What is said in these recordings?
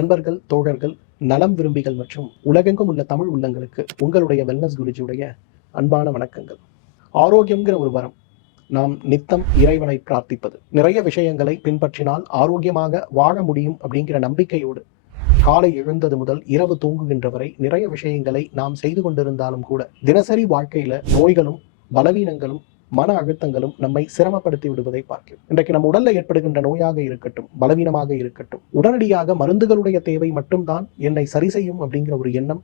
நண்பர்கள் தோழர்கள் நலம் விரும்பிகள் மற்றும் உலகெங்கும் உள்ள தமிழ் உள்ளங்களுக்கு உங்களுடைய வெல்னஸ் குருஜியுடைய அன்பான வணக்கங்கள். ஆரோக்கியம்ங்கிற ஒரு வரம். நாம் நித்தம் இறைவனை பிரார்த்திப்பது. நிறைய விஷயங்களை பின்பற்றினால் ஆரோக்கியமாக வாழ முடியும் அப்படிங்கிற நம்பிக்கையோடு காலை எழுந்தது முதல் இரவு தூங்குகின்ற வரை நிறைய விஷயங்களை நாம் செய்து கொண்டிருந்தாலும் கூட தினசரி வாழ்க்கையில நோய்களும் பலவீனங்களும் மன அழுத்தங்களும் நம்மை சிரமப்படுத்தி விடுவதை பார்க்கிறோம். இன்றைக்கு நம்ம உடல்ல ஏற்படுகின்ற நோயாக இருக்கட்டும் பலவீனமாக இருக்கட்டும் உடனடியாக மருந்துகளுடைய தேவை மட்டும்தான் என்னை சரி செய்யும் அப்படிங்கிற ஒரு எண்ணம்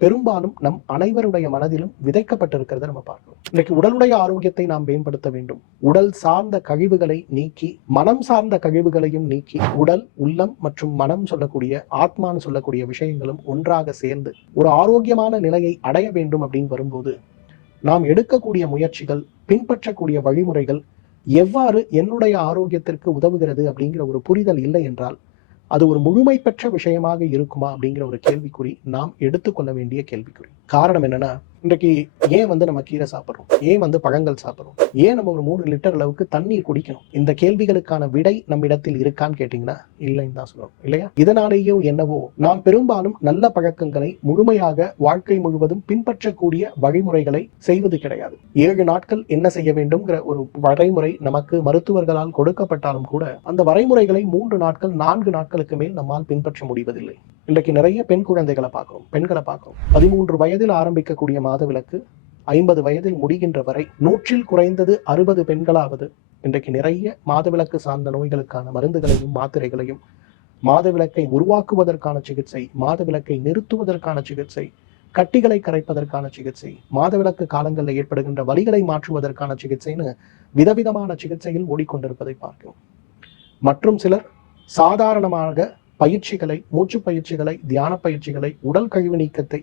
பெரும்பாலும் நம் அனைவருடைய மனதிலும் விதைக்கப்பட்டிருக்கிறத நம்ம பார்க்கிறோம். இன்றைக்கு உடலுடைய ஆரோக்கியத்தை நாம் மேம்படுத்த வேண்டும். உடல் சார்ந்த கழிவுகளை நீக்கி மனம் சார்ந்த கழிவுகளையும் நீக்கி உடல் உள்ளம் மற்றும் மனம் சொல்லக்கூடிய ஆத்மான்னு சொல்லக்கூடிய விஷயங்களும் ஒன்றாக சேர்ந்து ஒரு ஆரோக்கியமான நிலையை அடைய வேண்டும் அப்படின்னு வரும்போது நாம் எடுக்கக்கூடிய முயற்சிகள் பின்பற்றக்கூடிய வழிமுறைகள் எவ்வாறு என்னுடைய ஆரோக்கியத்திற்கு உதவுகிறது அப்படிங்கிற ஒரு புரிதல் இல்லை என்றால் அது ஒரு முழுமை பெற்ற விஷயமாக இருக்குமா அப்படிங்கிற ஒரு கேள்விக்குறி நாம் எடுத்துக்கொள்ள வேண்டிய கேள்விக்குறி. காரணம் என்னன்னா இன்றைக்கு ஏன் வந்து நம்ம கீரை சாப்பிட்றோம்? ஏன் வந்து பழங்கள் சாப்பிட்றோம்? ஏன் நம்ம ஒரு மூணு லிட்டர் அளவுக்கு தண்ணீர் குடிக்கணும் இந்த கேள்விகளுக்கான விடை நம்ம இடத்தில் இருக்கான்னு கேட்டீங்கன்னா இல்லைன்னு தான் சொல்லணும். இல்லையா? இதனாலேயோ என்னவோ நாம் பெரும்பாலும் நல்ல பழக்கங்களை முழுமையாக வாழ்க்கை முழுவதும் பின்பற்றக்கூடிய வழிமுறைகளை செய்வது கிடையாது. ஏழு நாட்கள் என்ன செய்ய வேண்டும்ங்கிற ஒரு வரைமுறை நமக்கு மருத்துவர்களால் கொடுக்கப்பட்டாலும் கூட அந்த வரைமுறைகளை மூன்று நாட்கள் நான்கு நாட்களுக்கு மேல் நம்மால் பின்பற்ற முடிவதில்லை. இன்றைக்கு நிறைய பெண் குழந்தைகளை பார்க்கிறோம் பெண்களை பார்க்கிறோம். பதிமூன்று வயதில் ஆரம்பிக்கக்கூடிய மாதவிலக்கு ஐம்பது வயதில் முடிகின்ற வரை நூற்றில் குறைந்தது அறுபது பெண்களாவது இன்றைக்கு நிறைய மாதவிலக்கு சார்ந்த நோய்களுக்கான மருந்துகளையும் மாத்திரைகளையும் மாதவிலக்கை உருவாக்குவதற்கான சிகிச்சை மாதவிலக்கை நிறுத்துவதற்கான சிகிச்சை கட்டிகளை கரைப்பதற்கான சிகிச்சை மாதவிலக்கு காலங்களில் ஏற்படுகின்ற வலிகளை மாற்றுவதற்கான சிகிச்சைன்னு விதவிதமான சிகிச்சையில் ஓடிக்கொண்டிருப்பதை பார்க்கிறோம். மற்றும் சிலர் சாதாரணமாக பயிற்சிகளை மூச்சு பயிற்சிகளை தியான பயிற்சிகளை உடல் கழிவு நீக்கத்தை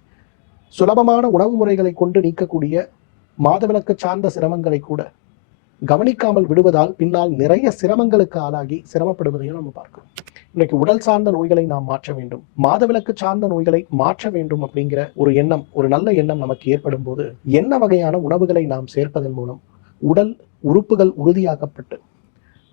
சுலபமான உணவு முறைகளை கொண்டு நீக்கக்கூடிய மாதவிலக்கு சார்ந்த சிரமங்களை கூட கவனிக்காமல் விடுவதால் பின்னால் நிறைய சிரமங்களுக்கு ஆளாகி சிரமப்படுவதையும் நம்ம பார்க்கிறோம். இன்னைக்கு உடல் சார்ந்த நோய்களை நாம் மாற்ற வேண்டும். மாதவிலக்கு சார்ந்த நோய்களை மாற்ற வேண்டும் அப்படிங்கிற ஒரு எண்ணம் ஒரு நல்ல எண்ணம் நமக்கு ஏற்படும் போது என்ன வகையான உணவுகளை நாம் சேர்ப்பதன் மூலம் உடல் உறுப்புகள் உறுதியாக்கப்பட்டு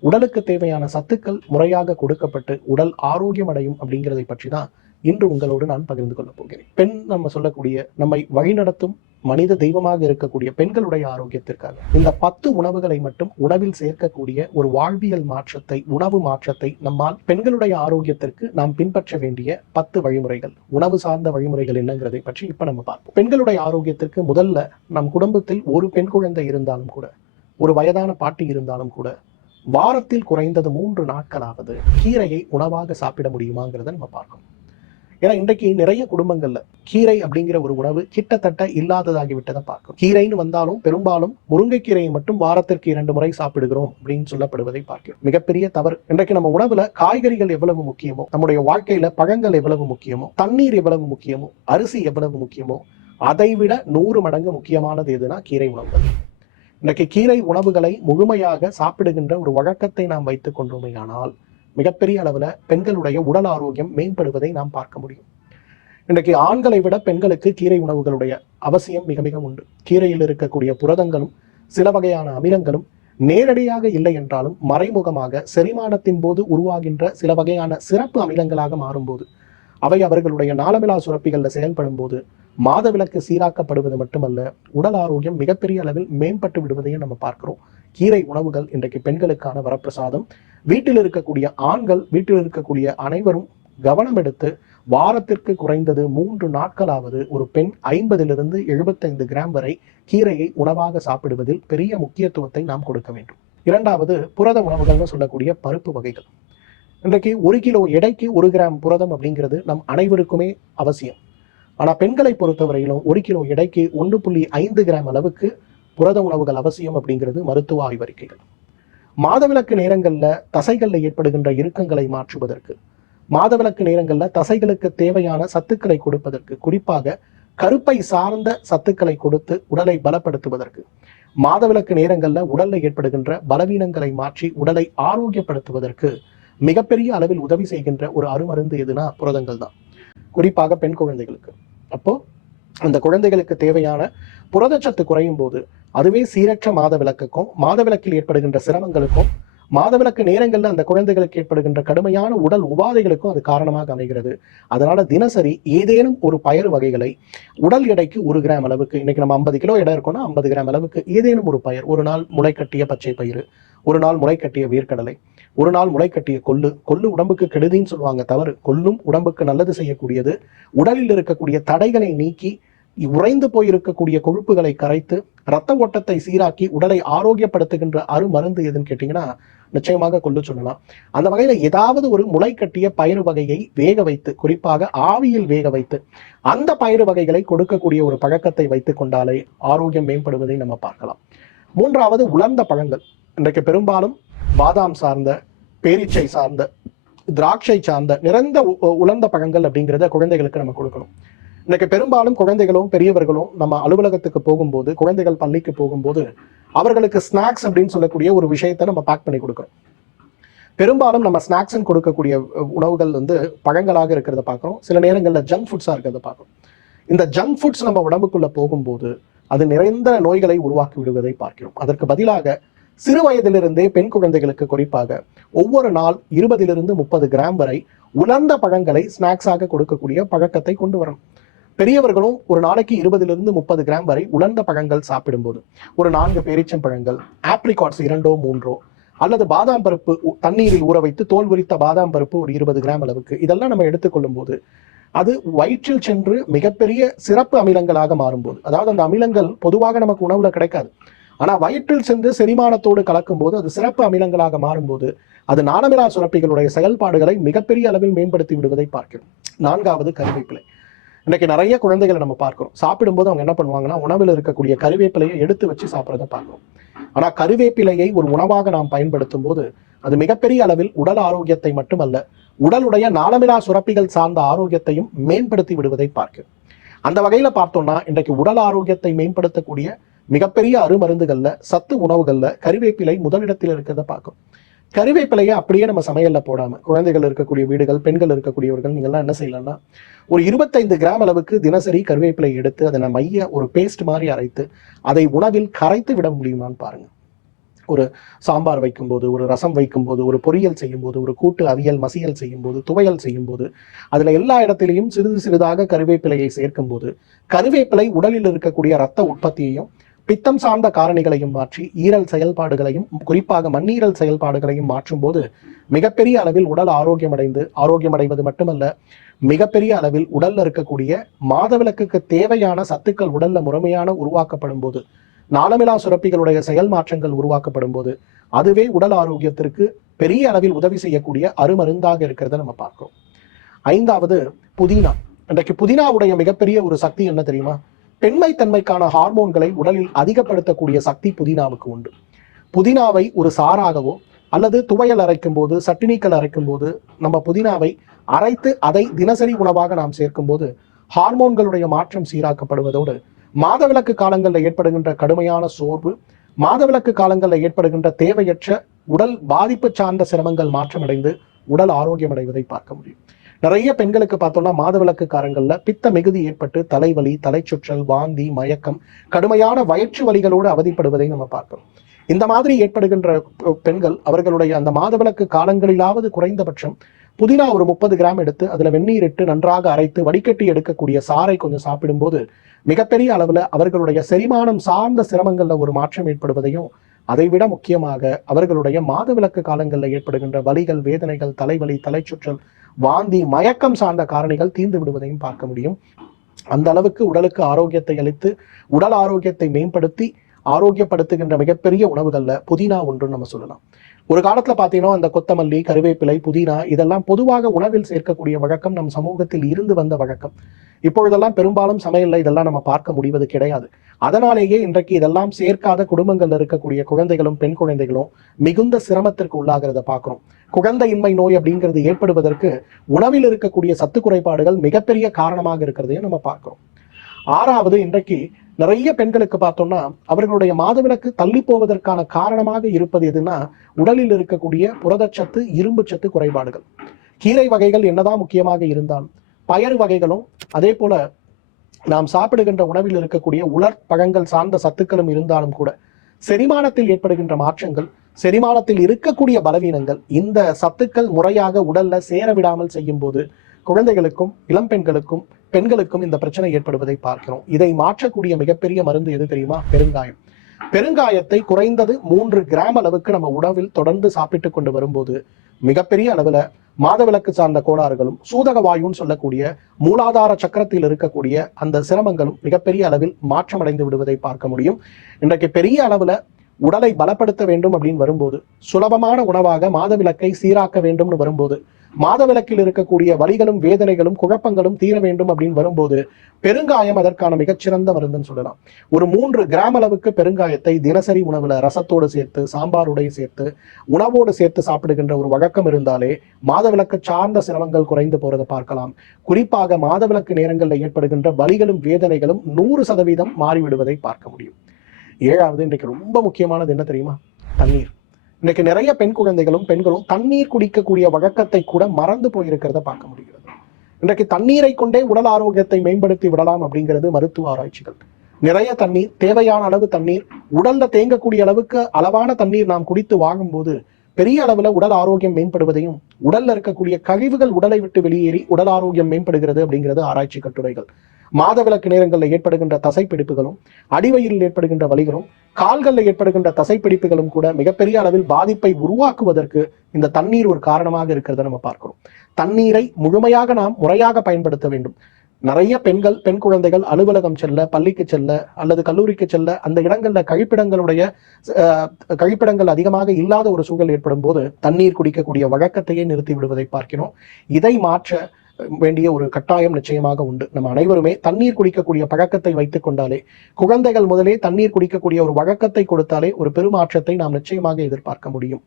உடலுக்கு தேவையான சத்துக்கள் முறையாக கொடுக்கப்பட்டு உடல் ஆரோக்கியம் அடையும் அப்படிங்கிறதை பற்றி தான் இன்று உங்களோடு நான் பகிர்ந்து கொள்ளப் போகிறேன். பெண் நம்ம சொல்லக்கூடிய நம்மை வழிநடத்தும் மனித தெய்வமாக இருக்கக்கூடிய பெண்களுடைய ஆரோக்கியத்திற்காக. இந்த பத்து உணவுகளை மட்டும் உணவில் சேர்க்கக்கூடிய ஒரு வாழ்வியல் மாற்றத்தை உணவு மாற்றத்தை நம்மால் பெண்களுடைய ஆரோக்கியத்திற்கு நாம் பின்பற்ற வேண்டிய பத்து வழிமுறைகள். உணவு சார்ந்த வழிமுறைகள் என்னங்கிறதை பற்றி இப்ப நம்ம பார்ப்போம். பெண்களுடைய ஆரோக்கியத்திற்கு முதல்ல நம் குடும்பத்தில் ஒரு பெண் குழந்தை இருந்தாலும் கூட ஒரு வயதான பாட்டி இருந்தாலும் கூட வாரத்தில் குறைந்தது மூன்று நாட்களாவது கீரையை உணவாக சாப்பிட முடியுமாங்கிறத நம்ம பார்க்கணும். ஏன்னா இன்றைக்கு நிறைய குடும்பங்கள்ல கீரை அப்படிங்கிற ஒரு உணவு கிட்டத்தட்ட இல்லாததாகிவிட்டதை பார்க்கும் கீரைன்னு வந்தாலும் பெரும்பாலும் முருங்கைக்கீரையை மட்டும் வாரத்திற்கு இரண்டு முறை சாப்பிடுகிறோம் அப்படின்னு சொல்லப்படுவதை பார்க்கிறோம். மிகப்பெரிய தவறு. இன்றைக்கு நம்ம உணவுல காய்கறிகள் எவ்வளவு முக்கியமோ நம்முடைய வாழ்க்கையில பழங்கள் எவ்வளவு முக்கியமோ தண்ணீர் எவ்வளவு முக்கியமோ அரிசி எவ்வளவு முக்கியமோ அதை விட நூறு மடங்கு முக்கியமானது எதுனா கீரை உணவுகள். இன்றைக்கு கீரை உணவுகளை முழுமையாக சாப்பிடுகின்ற ஒரு வழக்கத்தை நாம் வைத்துக் கொண்டோமே ஆனால் மிகப்பெரிய அளவுல பெண்களுடைய உடல் ஆரோக்கியம் மேம்படுவதை நாம் பார்க்க முடியும். இன்றைக்கு ஆண்களை விட பெண்களுக்கு கீரை உணவுகளுடைய அவசியம் மிக மிக உண்டு. கீரையில் இருக்கக்கூடிய புரதங்களும் சில வகையான அமிலங்களும் நேரடியாக இல்லை என்றாலும் மறைமுகமாக செரிமானத்தின் போது உருவாகின்ற சில வகையான சிறப்பு அமிலங்களாக மாறும்போது அவை அவர்களுடைய நாளமிலா சுரப்பிகள்ல செயல்படும் போது மாதவிலக்கு சீராக்கப்படுவது மட்டுமல்ல உடல் ஆரோக்கியம் மிகப்பெரிய அளவில் மேம்பட்டு விடுவதையும் நம்ம பார்க்கிறோம். கீரை உணவுகள் இன்றைக்கு பெண்களுக்கான வரப்பிரசாதம். வீட்டில் இருக்கக்கூடிய ஆண்கள் வீட்டில் இருக்கக்கூடிய அனைவரும் கவனம் எடுத்து வாரத்திற்கு குறைந்தது மூன்று நாட்களாவது ஒரு பெண் ஐம்பதிலிருந்து எழுபத்தைந்து கிராம் வரை கீரையை உணவாக சாப்பிடுவதில் பெரிய முக்கியத்துவத்தை நாம் கொடுக்க வேண்டும். இரண்டாவது புரத உணவுகள்னு சொல்லக்கூடிய பருப்பு வகைகள். இன்றைக்கு ஒரு கிலோ எடைக்கு ஒரு கிராம் புரதம் அப்படிங்கிறது நம் அனைவருக்குமே அவசியம். ஆனால் பெண்களை பொறுத்தவரையிலும் ஒரு கிலோ எடைக்கு ஒன்று புள்ளி ஐந்து கிராம் அளவுக்கு புரத உணவுகள் அவசியம் அப்படிங்கிறது மருத்துவ ஆய்வறிக்கைகள். மாதவிலக்கு நேரங்கள்ல தசைகளில் ஏற்படுகின்ற இறுக்கங்களை மாற்றுவதற்கு மாதவிலக்கு நேரங்களில் தசைகளுக்கு தேவையான சத்துக்களை கொடுப்பதற்கு குறிப்பாக கருப்பை சார்ந்த சத்துக்களை கொடுத்து உடலை பலப்படுத்துவதற்கு மாதவிலக்கு நேரங்களில் உடல்ல ஏற்படுகின்ற பலவீனங்களை மாற்றி உடலை ஆரோக்கியப்படுத்துவதற்கு மிகப்பெரிய அளவில் உதவி செய்கின்ற ஒரு அருமருந்து எதுனா புரதங்கள் தான். குறிப்பாக பெண் குழந்தைகளுக்கு. அப்போ அந்த குழந்தைகளுக்கு தேவையான புரதச்சத்து குறையும் போது அதுவே சீரற்ற மாத விளக்குக்கும் மாத விளக்கில் ஏற்படுகின்ற சிரமங்களுக்கும் மாதவிலக்கு நேரங்களில் அந்த குழந்தைகளுக்கு ஏற்படுகின்ற கடுமையான உடல் உபாதைகளுக்கும் அது காரணமாக அமைகிறது. அதனால தினசரி ஏதேனும் ஒரு பயறு வகைகளை உடல் எடைக்கு ஒரு கிராம் அளவுக்கு இன்னைக்கு நம்ம ஐம்பது கிலோ எடை இருக்கோம்னா ஐம்பது கிராம் அளவுக்கு ஏதேனும் ஒரு பயிர் ஒரு நாள் முளைக்கட்டிய பச்சை பயிறு ஒரு நாள் முளைக்கட்டிய வேர்க்கடலை ஒரு நாள் முளைக்கட்டிய கொள்ளு கொள்ளு உடம்புக்கு கெடுதின்னு சொல்லுவாங்க தவறு கொல்லும் உடம்புக்கு நல்லது செய்யக்கூடியது உடலில் இருக்கக்கூடிய தடைகளை நீக்கி உறைந்து போயிருக்கக்கூடிய கொழுப்புகளை கரைத்து இரத்த ஓட்டத்தை சீராக்கி உடலை ஆரோக்கியப்படுத்துகின்ற அருமருந்து எதுன்னு கேட்டீங்கன்னா நிச்சயமாக கொள்ளு சொல்லலாம். அந்த வகையில ஏதாவது ஒரு முளை கட்டிய பயிறு வகையை வேக வைத்து குறிப்பாக ஆவியில் வேக வைத்து அந்த பயிறு வகைகளை கொடுக்கக்கூடிய ஒரு பழக்கத்தை வைத்து கொண்டாலே ஆரோக்கியம் மேம்படுவதை நம்ம பார்க்கலாம். மூன்றாவது உலர்ந்த பழங்கள். இன்றைக்கு பெரும்பாலும் பாதாம் சார்ந்த பேரீச்சை சார்ந்த திராட்சை சார்ந்த நிறைந்த உலர்ந்த பழங்கள் அப்படிங்கிறத குழந்தைகளுக்கு நம்ம கொடுக்கணும். இன்னைக்கு பெரும்பாலும் குழந்தைகளும் பெரியவர்களும் நம்ம அலுவலகத்துக்கு போகும்போது குழந்தைகள் பள்ளிக்கு போகும்போது அவர்களுக்கு ஸ்நாக்ஸ் அப்படின்னு சொல்லக்கூடிய ஒரு விஷயத்தை நம்ம பேக் பண்ணி கொடுக்குறோம். பெரும்பாலும் நம்ம ஸ்நாக்ஸ்ன்னு கொடுக்கக்கூடிய உணவுகள் வந்து பழங்களாக இருக்கிறத பார்க்குறோம். சில நேரங்களில் ஜங்க் ஃபுட்ஸாக இருக்கிறத பார்க்குறோம். இந்த ஜங்க் ஃபுட்ஸ் நம்ம உடம்புக்குள்ள போகும்போது அது நிறைந்த நோய்களை உருவாக்கி விடுவதை பார்க்கிறோம். அதற்கு பதிலாக சிறு வயதிலிருந்தே பெண் குழந்தைகளுக்கு குறிப்பாக ஒவ்வொரு நாள் இருபதிலிருந்து முப்பது கிராம் வரை உலர்ந்த பழங்களை ஸ்நாக்ஸாக கொடுக்கக்கூடிய பழக்கத்தை கொண்டு வரணும் பெரியவர்களும் ஒரு நாளைக்கு இருபதிலிருந்து முப்பது கிராம் வரை உலர்ந்த பழங்கள் சாப்பிடும்போது ஒரு நான்கு பேரீச்சம் பழங்கள் ஆப்ரிகாட்ஸ் இரண்டோ மூன்றோ அல்லது பாதாம் பருப்பு தண்ணீரில் ஊற வைத்து தோல் உரித்த பாதாம் பருப்பு ஒரு இருபது கிராம் அளவுக்கு. இதெல்லாம் நம்ம எடுத்துக்கொள்ளும் போது அது வயிற்றில் சென்று மிகப்பெரிய சிறப்பு அமிலங்களாக மாறும்போது அதாவது அந்த அமிலங்கள் பொதுவாக நமக்கு உணவுல கிடைக்காது. ஆனா வயிற்றில் சென்று செரிமானத்தோடு கலக்கும் போது அது சிறப்பு அமிலங்களாக மாறும்போது அது நாணமிலா சுரப்பிகளுடைய செயல்பாடுகளை மிகப்பெரிய அளவில் மேம்படுத்தி விடுவதை பார்க்கிறோம். நான்காவது கருவேப்பிலை. இன்னைக்கு நிறைய குழந்தைகளை நம்ம பார்க்கிறோம். சாப்பிடும்போது அவங்க என்ன பண்ணுவாங்கன்னா உணவில் இருக்கக்கூடிய கருவேப்பிலையை எடுத்து வச்சு சாப்பிட்றத பார்க்கிறோம். ஆனால் கருவேப்பிலையை ஒரு உணவாக நாம் பயன்படுத்தும் போது அது மிகப்பெரிய அளவில் உடல் ஆரோக்கியத்தை மட்டுமல்ல உடலுடைய நாளமிலா சுரப்பிகள் சார்ந்த ஆரோக்கியத்தையும் மேம்படுத்தி விடுவதை பார்க்கிறோம் அந்த வகையில் பார்த்தோம்னா இன்றைக்கு உடல் ஆரோக்கியத்தை மேம்படுத்தக்கூடிய மிகப்பெரிய அருமருந்துகளில் சத்து உணவுகளில் கருவேப்பிலை முதலிடத்தில் இருக்கிறத பார்க்கும் கருவேப்பிலையை அப்படியே நம்ம சமையல்ல போடாம குழந்தைகள் இருக்கக்கூடிய வீடுகள் பெண்கள் இருக்கக்கூடியவர்கள் நீங்கள்லாம் என்ன செய்யலாம்னா ஒரு இருபத்தைந்து கிராம் அளவுக்கு தினசரி கருவேப்பிலை எடுத்து அதை நம்ம மைய ஒரு பேஸ்ட் மாதிரி அரைத்து அதை உணவில் கரைத்து விட முடியுமான்னு பாருங்க. ஒரு சாம்பார் வைக்கும்போது ஒரு ரசம் வைக்கும்போது ஒரு பொரியல் செய்யும்போது ஒரு கூட்டு அவியல் மசியல் செய்யும்போது துவையல் செய்யும்போது அதுல எல்லா இடத்திலையும் சிறிது சிறிதாக கருவேப்பிலையை சேர்க்கும்போது கருவேப்பிலை உடலில் இருக்கக்கூடிய ரத்த உற்பத்தியையும் பித்தம் சார்ந்த காரணிகளையும் மாற்றி ஈரல் செயல்பாடுகளையும் குறிப்பாக மண்ணீரல் செயல்பாடுகளையும் மாற்றும் போது மிகப்பெரிய அளவில் உடல் ஆரோக்கியமடைந்து ஆரோக்கியமடைவது மட்டுமல்ல மிகப்பெரிய அளவில் உடல்ல இருக்கக்கூடிய மாதவிளக்குக்கு தேவையான சத்துக்கள் உடல்ல முறைமையான உருவாக்கப்படும் போது நாளமிலா சுரப்பிகளுடைய செயல் மாற்றங்கள் உருவாக்கப்படும் போது அதுவே உடல் ஆரோக்கியத்திற்கு பெரிய அளவில் உதவி செய்யக்கூடிய அருமருந்தாக இருக்கிறத நம்ம பார்க்கிறோம். ஐந்தாவது புதினா. இன்றைக்கு புதினாவுடைய மிகப்பெரிய ஒரு சக்தி என்ன தெரியுமா? பெண்மைத்தன்மைக்கான ஹார்மோன்களை உடலில் அதிகப்படுத்தக்கூடிய சக்தி புதினாவுக்கு உண்டு. புதினாவை ஒரு சாராகவோ அல்லது துவையல் அரைக்கும் போது சட்டினிக்கல் அரைக்கும் போது நம்ம புதினாவை அரைத்து அதை தினசரி உணவாக நாம் சேர்க்கும் போது ஹார்மோன்களுடைய மாற்றம் சீராக்கப்படுவதோடு மாதவிலக்கு காலங்களில் ஏற்படுகின்ற கடுமையான சோர்வு மாதவிலக்கு காலங்களில் ஏற்படுகின்ற தேவையற்ற உடல் பாதிப்பு சார்ந்த சிரமங்கள் மாற்றமடைந்து உடல் ஆரோக்கியம் அடைவதை பார்க்க முடியும். நிறைய பெண்களுக்கு பார்த்தோம்னா மாதவிலக்கு காலங்கள்ல பித்த மிகுதி ஏற்பட்டு தலைவலி தலைச்சுற்றல் வாந்தி மயக்கம் கடுமையான வயிற்று வலிகளோடு அவதிப்படுவதை நம்ம பார்க்கிறோம். இந்த மாதிரி ஏற்படுகின்ற பெண்கள் அவர்களுடைய அந்த மாதவிளக்கு காலங்களிலாவது குறைந்தபட்சம் புதினா ஒரு முப்பது கிராம் எடுத்து அதுல வெந்நீர் இட்டு நன்றாக அரைத்து வடிகட்டி எடுக்கக்கூடிய சாறை கொஞ்சம் சாப்பிடும்போது மிகப்பெரிய அளவுல அவர்களுடைய செரிமானம் சார்ந்த சிரமங்கள்ல ஒரு மாற்றம் ஏற்படுவதையும் அதைவிட முக்கியமாக அவர்களுடைய மாதவிலக்கு காலங்களில் ஏற்படுகின்ற வலிகள் வேதனைகள் தலைவலி தலைச்சுற்றல் வாந்தி மயக்கம் சார்ந்த காரணிகள் தீர்ந்து விடுவதையும் பார்க்க முடியும். அந்த அளவுக்கு உடலுக்கு ஆரோக்கியத்தை அளித்து உடல் ஆரோக்கியத்தை மேம்படுத்தி ஆரோக்கியப்படுத்துகின்ற மிகப்பெரிய உணவுகள்ல புதினா ஒன்று நம்ம சொல்லலாம். ஒரு காலத்துல பார்த்தீங்கன்னா அந்த கொத்தமல்லி கருவேப்பிலை புதினா இதெல்லாம் பொதுவாக உணவில் சேர்க்கக்கூடிய வழக்கம் நம் சமூகத்தில் இருந்து வந்த வழக்கம். இப்பொழுதெல்லாம் பெரும்பாலும் சமையல்ல இதெல்லாம் நம்ம பார்க்க முடிவது கிடையாது. அதனாலேயே இன்றைக்கு இதெல்லாம் சேர்க்காத குடும்பங்கள்ல இருக்கக்கூடிய குழந்தைகளும் பெண் குழந்தைகளும் மிகுந்த சிரமத்திற்கு உள்ளாகிறத பார்க்கிறோம். குழந்தையின்மை நோய் அப்படிங்கிறது ஏற்படுவதற்கு உணவில் இருக்கக்கூடிய சத்து குறைபாடுகள் மிகப்பெரிய காரணமாக இருக்கிறதையும் நம்ம பார்க்கிறோம். ஆறாவது இன்றைக்கு நிறைய பெண்களுக்கு பார்த்தோம்னா அவர்களுடைய மாதவிலக்கு தள்ளி போவதற்கான காரணமாக இருப்பது எதுன்னா உடலில் இருக்கக்கூடிய புரதச்சத்து இரும்பு சத்து குறைபாடுகள். கீரை வகைகள் என்னதான் முக்கியமாக இருந்தாலும் பயறு வகைகளும் அதே போல நாம் சாப்பிடுகின்ற உணவில் இருக்கக்கூடிய உலர் பழங்கள் சார்ந்த சத்துக்களும் இருந்தாலும் கூட செரிமானத்தில் ஏற்படுகின்ற மாற்றங்கள் செரிமானத்தில் இருக்கக்கூடிய பலவீனங்கள் இந்த சத்துக்கள் முறையாக உடல்ல சேர விடாமல் செய்யும் போது குழந்தைகளுக்கும் இளம் பெண்களுக்கும் பெண்களுக்கும் இந்த பிரச்சனை ஏற்படுவதை பார்க்கிறோம். இதை மாற்றக்கூடிய மிகப்பெரிய மருந்து எது தெரியுமா? பெருங்காயம். பெருங்காயத்தை குறைந்தது மூன்று கிராம் அளவுக்கு நம்ம உணவில் தொடர்ந்து சாப்பிட்டு கொண்டு வரும்போது மிகப்பெரிய அளவுல மாதவிலக்கு சார்ந்த கோளாறுகளும் சூதக வாயுன்னு சொல்லக்கூடிய மூலாதார சக்கரத்தில் இருக்கக்கூடிய அந்த சிரமங்களும் மிகப்பெரிய அளவில் மாற்றமடைந்து விடுவதை பார்க்க முடியும். இன்றைக்கு பெரிய அளவுல உடலை பலப்படுத்த வேண்டும் அப்படின்னு வரும்போது சுலபமான உணவாக மாதவிலக்கை சீராக்க வேண்டும்னு வரும்போது மாதவிலக்கில் இருக்கக்கூடிய வலிகளும் வேதனைகளும் குழப்பங்களும் தீர வேண்டும் அப்படின்னு வரும்போது பெருங்காயம் அதற்கான மிகச்சிறந்த மருந்துன்னு சொல்லலாம். ஒரு மூன்று கிராம் அளவுக்கு பெருங்காயத்தை தினசரி உணவுல ரசத்தோடு சேர்த்து சாம்பாரோடு சேர்த்து உணவோடு சேர்த்து சாப்பிடுகின்ற ஒரு வழக்கம் இருந்தாலே மாதவிலக்கு சார்ந்த சிரமங்கள் குறைந்து போறதை பார்க்கலாம். குறிப்பாக மாதவிலக்கு நேரங்களில் ஏற்படுகின்ற வலிகளும் வேதனைகளும் நூறு சதவீதம் மாறிவிடுவதை பார்க்க முடியும். ஏழாவது இன்றைக்கு ரொம்ப முக்கியமானது என்ன தெரியுமா? தண்ணீர். இன்னைக்கு நிறைய பெண் குழந்தைகளும் பெண்களும் தண்ணீர் குடிக்கக்கூடிய வழக்கத்தை கூட மறந்து போயிருக்கிறத பார்க்க முடிகிறது. இன்றைக்கு தண்ணீரை கொண்டே உடல் ஆரோக்கியத்தை மேம்படுத்தி விடலாம் அப்படிங்கிறது மருத்துவ ஆராய்ச்சிகள். நிறைய தண்ணீர் தேவையான அளவு தண்ணீர் உடல்ல தேங்கக்கூடிய அளவுக்கு அளவான தண்ணீர் நாம் குடித்து வாங்கும்போது பெரிய அளவுல உடல் ஆரோக்கியம் மேம்படுவதையும் உடல்ல இருக்கக்கூடிய கழிவுகள் உடலை விட்டு வெளியேறி உடல் ஆரோக்கியம் மேம்படுகிறது அப்படிங்கிறது ஆராய்ச்சி கட்டுரைகள். மாதவிலக்கு நேரங்களில் ஏற்படுகின்ற தசைப்பிடிப்புகளும் அடிவயிரில் ஏற்படுகின்ற வலிகளும் கால்களில் ஏற்படுகின்ற தசைப்பிடிப்புகளும் கூட மிகப்பெரிய அளவில் பாதிப்பை உருவாக்குவதற்கு இந்த தண்ணீர் ஒரு காரணமாக இருக்கிறத நம்ம பார்க்கிறோம். தண்ணீரை முழுமையாக நாம் முறையாக பயன்படுத்த வேண்டும். நிறைய பெண்கள் பெண் குழந்தைகள் அலுவலகம் செல்ல பள்ளிக்கு செல்ல அல்லது கல்லூரிக்கு செல்ல அந்த இடங்கள்ல கழிப்பிடங்களுடைய கழிப்பிடங்கள் அதிகமாக இல்லாத ஒரு சூழல் ஏற்படும் போது தண்ணீர் குடிக்கக்கூடிய வழக்கத்தையே நிறுத்தி விடுவதை பார்க்கிறோம். இதை மாற்ற வேண்டிய ஒரு கட்டாயம் நிச்சயமாக உண்டு. நம்ம அனைவருமே தண்ணீர் குடிக்கக்கூடிய பழக்கத்தை வைத்துக் கொண்டாலே குழந்தைகள் முதலே தண்ணீர் குடிக்கக்கூடிய ஒரு வழக்கத்தை கொடுத்தாலே ஒரு பெருமாற்றத்தை நாம் நிச்சயமாக எதிர்பார்க்க முடியும்.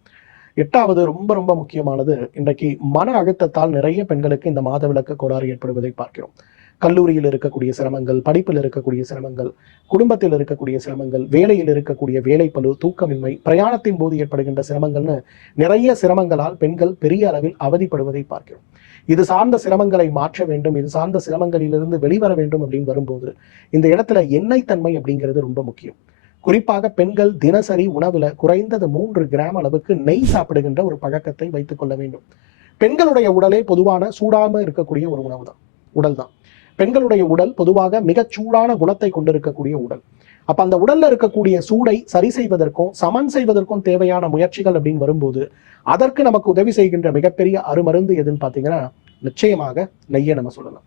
எட்டாவது ரொம்ப ரொம்ப முக்கியமானது இன்றைக்கு மன அழுத்தத்தால் நிறைய பெண்களுக்கு இந்த மாதவிலக்கு கோளாறு ஏற்படுவதை பார்க்கிறோம். கல்லூரியில் இருக்கக்கூடிய சிரமங்கள் படிப்பில் இருக்கக்கூடிய சிரமங்கள் குடும்பத்தில் இருக்கக்கூடிய சிரமங்கள் வேலையில் இருக்கக்கூடிய வேலைப்பளு தூக்கமின்மை பிரயாணத்தின் போது ஏற்படுகின்ற சிரமங்கள்னு நிறைய சிரமங்களால் பெண்கள் பெரிய அளவில் அவதிப்படுவதை பார்க்கிறோம். இது சார்ந்த சிரமங்களை மாற்ற வேண்டும் இது சார்ந்த சிரமங்களிலிருந்து வெளிவர வேண்டும் அப்படின்னு வரும்போது இந்த இடத்துல எண்ணெய் தன்மை அப்படிங்கிறது ரொம்ப முக்கியம். குறிப்பாக பெண்கள் தினசரி உணவுல குறைந்தது மூன்று கிராம் அளவுக்கு நெய் சாப்பிடுகின்ற ஒரு பழக்கத்தை வைத்துக் கொள்ள வேண்டும். பெண்களுடைய உடலே பொதுவான சூடாம இருக்கக்கூடிய ஒரு உணவு தான் உடல் தான் பெண்களுடைய உடல் பொதுவாக மிகச் சூடான குணத்தை கொண்டிருக்கக்கூடிய உடல். அப்ப அந்த உடல்ல இருக்கக்கூடிய சூடை சரி செய்வதற்கும் சமன் செய்வதற்கும் தேவையான முயற்சிகள் அப்படின்னு வரும்போது அதற்கு நமக்கு உதவி செய்கின்ற மிகப்பெரிய அருமருந்து எதுன்னு பார்த்தீங்கன்னா நிச்சயமாக நெய்யை நம்ம சொல்லலாம்.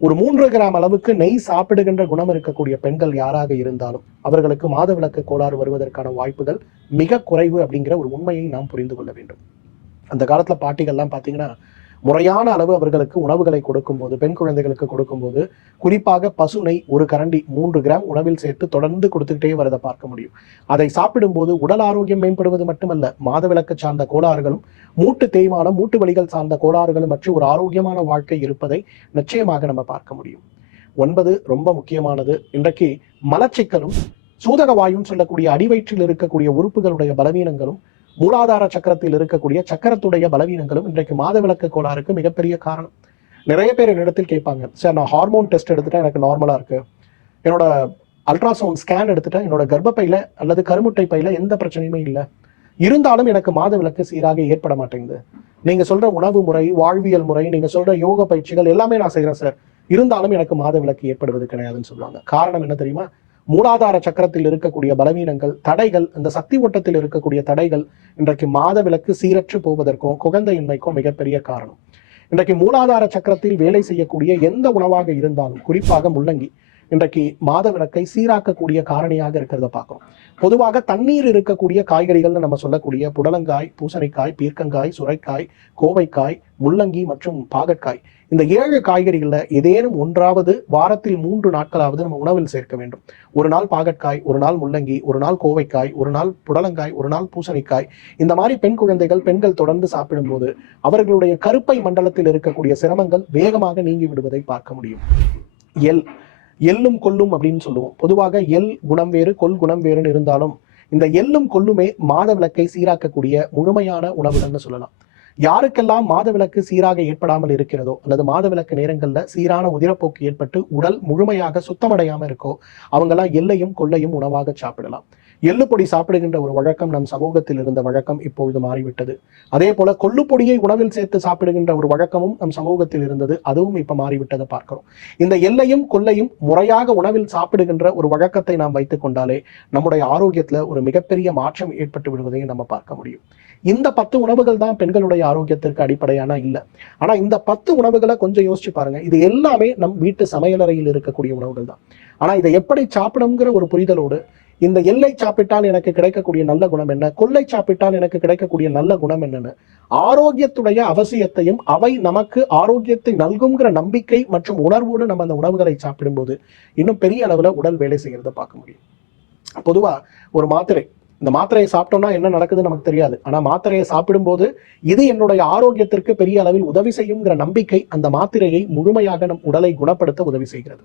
ஒரு மூன்று கிராம் அளவுக்கு நெய் சாப்பிடுகின்ற குணம் இருக்கக்கூடிய பெண்கள் யாராக இருந்தாலும் அவர்களுக்கு மாதவிலக்கு கோளாறு வருவதற்கான வாய்ப்புகள் மிக குறைவு அப்படிங்கிற ஒரு உண்மையை நாம் புரிந்து கொள்ள வேண்டும். அந்த காலத்துல பாட்டிகள்லாம் பார்த்தீங்கன்னா முறையான அளவு அவர்களுக்கு உணவுகளை கொடுக்கும்போது பெண் குழந்தைகளுக்கு கொடுக்கும்போது குறிப்பாக பசுனை ஒரு கரண்டி மூன்று கிராம் உணவில் சேர்த்து தொடர்ந்து கொடுத்துக்கிட்டே வரதை பார்க்க முடியும். அதை சாப்பிடும்போது உடல் ஆரோக்கியம் மேம்படுவது மட்டுமல்ல மாதவிலக்கு சார்ந்த கோளாறுகளும் மூட்டு தேய்மானம் மூட்டு வலிகள் சார்ந்த கோளாறுகளும் மற்றும் ஒரு ஆரோக்கியமான வாழ்க்கை இருப்பதை நிச்சயமாக நம்ம பார்க்க முடியும். ஒன்பது ரொம்ப முக்கியமானது. இன்றைக்கு மலச்சிக்கலும் சூதக வாயுன்னு சொல்லக்கூடிய அடிவயிற்றில் இருக்கக்கூடிய உறுப்புகளுடைய பலவீனங்களும் மூலாதார சக்கரத்தில் இருக்கக்கூடிய சக்கரத்துடைய பலவீனங்களும் இன்றைக்கு மாதவிலக்கு கோளாறுக்கு மிகப்பெரிய காரணம். நிறைய பேர் என்னிடத்தில் கேட்பாங்க சார் நான் ஹார்மோன் டெஸ்ட் எடுத்துட்டா எனக்கு நார்மலா இருக்கு. என்னோட அல்ட்ராசவுண்ட் ஸ்கேன் எடுத்துட்டா என்னோட கர்ப்பப்பையில அல்லது கருமுட்டை பையில எந்த பிரச்சனையுமே இல்லை. இருந்தாலும் எனக்கு மாதவிலக்கு சீராக ஏற்பட மாட்டேங்குது. நீங்க சொல்ற உணவு முறை வாழ்வியல் முறை நீங்க சொல்ற யோக பயிற்சிகள் எல்லாமே நான் செய்யறேன் சார். இருந்தாலும் எனக்கு மாதவிலக்கு ஏற்படுவது கிடையாதுன்னு சொல்லுவாங்க. காரணம் என்ன தெரியுமா? மூலாதார சக்கரத்தில் இருக்கக்கூடிய பலவீனங்கள் தடைகள் அந்த சக்தி ஓட்டத்தில் இருக்கக்கூடிய தடைகள் இன்றைக்கு மாதவிலக்கு சீரற்று போவதற்கும் குகந்தையின்மைக்கும் மிகப்பெரிய காரணம். இன்றைக்கு மூலாதார சக்கரத்தில் வேலை செய்யக்கூடிய எந்த உணவாக இருந்தாலும் குறிப்பாக முள்ளங்கி இன்றைக்கு மாதவிலக்கை சீராக்கக்கூடிய காரணியாக இருக்கிறத பார்க்கும் பொதுவாக தண்ணீர் இருக்கக்கூடிய காய்கறிகள்னு நம்ம சொல்லக்கூடிய புடலங்காய் பூசணிக்காய் பீர்க்கங்காய் சுரைக்காய் கோவைக்காய் முள்ளங்கி மற்றும் பாகற்காய் இந்த ஏழு காய்கறிகளில் ஏதேனும் ஒன்றாவது வாரத்தில் மூன்று நாட்களாவது நம்ம உணவில் சேர்க்க வேண்டும். ஒரு நாள் பாகற்காய் ஒரு நாள் முள்ளங்கி ஒரு நாள் கோவைக்காய் ஒரு நாள் புடலங்காய் ஒரு நாள் பூசணிக்காய். இந்த மாதிரி பெண் குழந்தைகள் பெண்கள் தொடர்ந்து சாப்பிடும்போது அவர்களுடைய கருப்பை மண்டலத்தில் இருக்கக்கூடிய சிரமங்கள் வேகமாக நீங்கி விடுவதை பார்க்க முடியும். எல் எள்ளும் கொல்லும் அப்படின்னு சொல்லுவோம். பொதுவாக எல் குணம் வேறு கொல் குணம் வேறுன்னு இருந்தாலும் இந்த எள்ளும் கொல்லுமே மாத விளக்கை சீராக்கக்கூடிய முழுமையான உணவுகள்னு சொல்லலாம். யாருக்கெல்லாம் மாதவிலக்கு சீராக ஏற்படாமல் இருக்கிறதோ அல்லது மாதவிலக்கு நேரங்கள்ல சீரான உதிரப்போக்கு ஏற்பட்டு உடல் முழுமையாக சுத்தமடையாம இருக்கோ அவங்கெல்லாம் எல்லையும் கொள்ளையும் உணவாக சாப்பிடலாம். எள்ளு பொடி சாப்பிடுகின்ற ஒரு வழக்கம் நம் சமூகத்தில் இருந்த வழக்கம் இப்பொழுது மாறிவிட்டது. அதே போல கொள்ளுப்பொடியை உணவில் சேர்த்து சாப்பிடுகின்ற ஒரு வழக்கமும் நம் சமூகத்தில் இருந்தது. அதுவும் இப்ப மாறிவிட்டதை பார்க்கிறோம். இந்த எல்லையும் கொள்ளையும் முறையாக உணவில் சாப்பிடுகின்ற ஒரு வழக்கத்தை நாம் வைத்துக் கொண்டாலே நம்முடைய ஆரோக்கியத்துல ஒரு மிகப்பெரிய மாற்றம் ஏற்பட்டு விடுவதையும் நம்ம பார்க்க முடியும். இந்த பத்து உணவுகள் தான் பெண்களுடைய ஆரோக்கியத்திற்கு அடிப்படையான இல்லை. ஆனா இந்த பத்து உணவுகளை கொஞ்சம் யோசிச்சு பாருங்க. இது எல்லாமே நம் வீட்டு சமையலறையில் இருக்கக்கூடிய உணவுகள் தான். ஆனா இதை எப்படி சாப்பிடணுங்கிற ஒரு புரிதலோடு இந்த எல்லை சாப்பிட்டால் எனக்கு கிடைக்கக்கூடிய நல்ல குணம் என்ன? கொள்ளை சாப்பிட்டால் எனக்கு கிடைக்கக்கூடிய நல்ல குணம் என்னன்னு? ஆரோக்கியத்துடைய அவசியத்தையும் அவை நமக்கு ஆரோக்கியத்தை நல்குங்கிற நம்பிக்கை மற்றும் உணர்வோடு நம்ம அந்த உணவுகளை சாப்பிடும்போது இன்னும் பெரிய அளவுல உடல் வேலை செய்யறதை பார்க்க முடியும். பொதுவா ஒரு மாத்திரை. இந்த மாத்திரையை சாப்பிட்டோம்னா என்ன நடக்குதுன்னு நமக்கு தெரியாது. ஆனா மாத்திரையை சாப்பிடும்போது இது என்னுடைய ஆரோக்கியத்திற்கு பெரிய அளவில் உதவி செய்யுங்கிற நம்பிக்கை அந்த மாத்திரையை முழுமையாக நம் உடலை குணப்படுத்த உதவி செய்கிறது.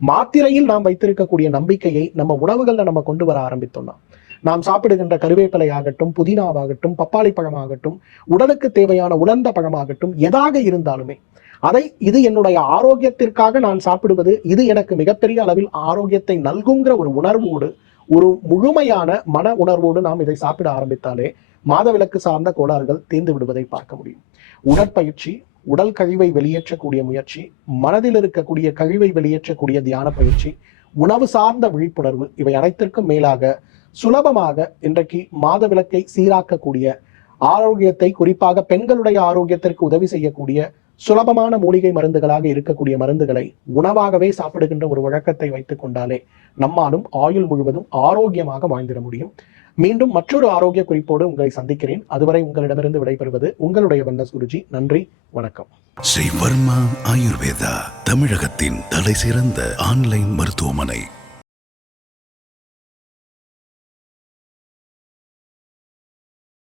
மாத்திரையில் நாம் வைத்திருக்கக்கூடிய நம்பிக்கையை நம்ம உணவுகள்ல நம்ம கொண்டு வர ஆரம்பித்தோம்னா நாம் சாப்பிடுகின்ற கருவேப்பிலை ஆகட்டும் புதினாவாகட்டும் பப்பாளி பழமாகட்டும் உடலுக்கு தேவையான உலர்ந்த பழமாகட்டும் எதாக இருந்தாலுமே அதை இது என்னுடைய ஆரோக்கியத்திற்காக நான் சாப்பிடுவது இது எனக்கு மிகப்பெரிய அளவில் ஆரோக்கியத்தை நல்குங்கிற ஒரு உணர்வோடு ஒரு முழுமையான மன உணர்வோடு நாம் இதை சாப்பிட ஆரம்பித்தாலே மாதவிலக்கு சார்ந்த கோளாறுகள் தீர்ந்து விடுவதை பார்க்க முடியும். உடற்பயிற்சி உடல் கழிவை வெளியேற்றக்கூடிய முயற்சி மனதில் இருக்கக்கூடிய கழிவை வெளியேற்றக்கூடிய தியான பயிற்சி உணவு சார்ந்த விழிப்புணர்வு இவை அனைத்திற்கும் மேலாக சுலபமாக இன்றைக்கு மாத விளக்கை சீராக்கக்கூடிய ஆரோக்கியத்தை குறிப்பாக பெண்களுடைய ஆரோக்கியத்திற்கு உதவி செய்யக்கூடிய சுலபமான மூலிகை மருந்துகளாக இருக்கக்கூடிய மருந்துகளை உணவாகவே சாப்பிடுகின்ற ஒரு வழக்கத்தை வைத்துக் கொண்டாலே நம்மாலும் ஆயுள் முழுவதும் ஆரோக்கியமாக வாழ்ந்திட முடியும். மீண்டும் மற்றொரு ஆரோக்கிய குறிப்போடு உங்களை சந்திக்கிறேன். அதுவரை உங்களிடமிருந்து விடைபெறுவது உங்களுடைய வண்ண குருஜி நன்றி வணக்கம். ஸ்ரீ வர்மா ஆயுர்வேதா தமிழகத்தின் தலை சிறந்த ஆன்லைன் மருத்துவமனை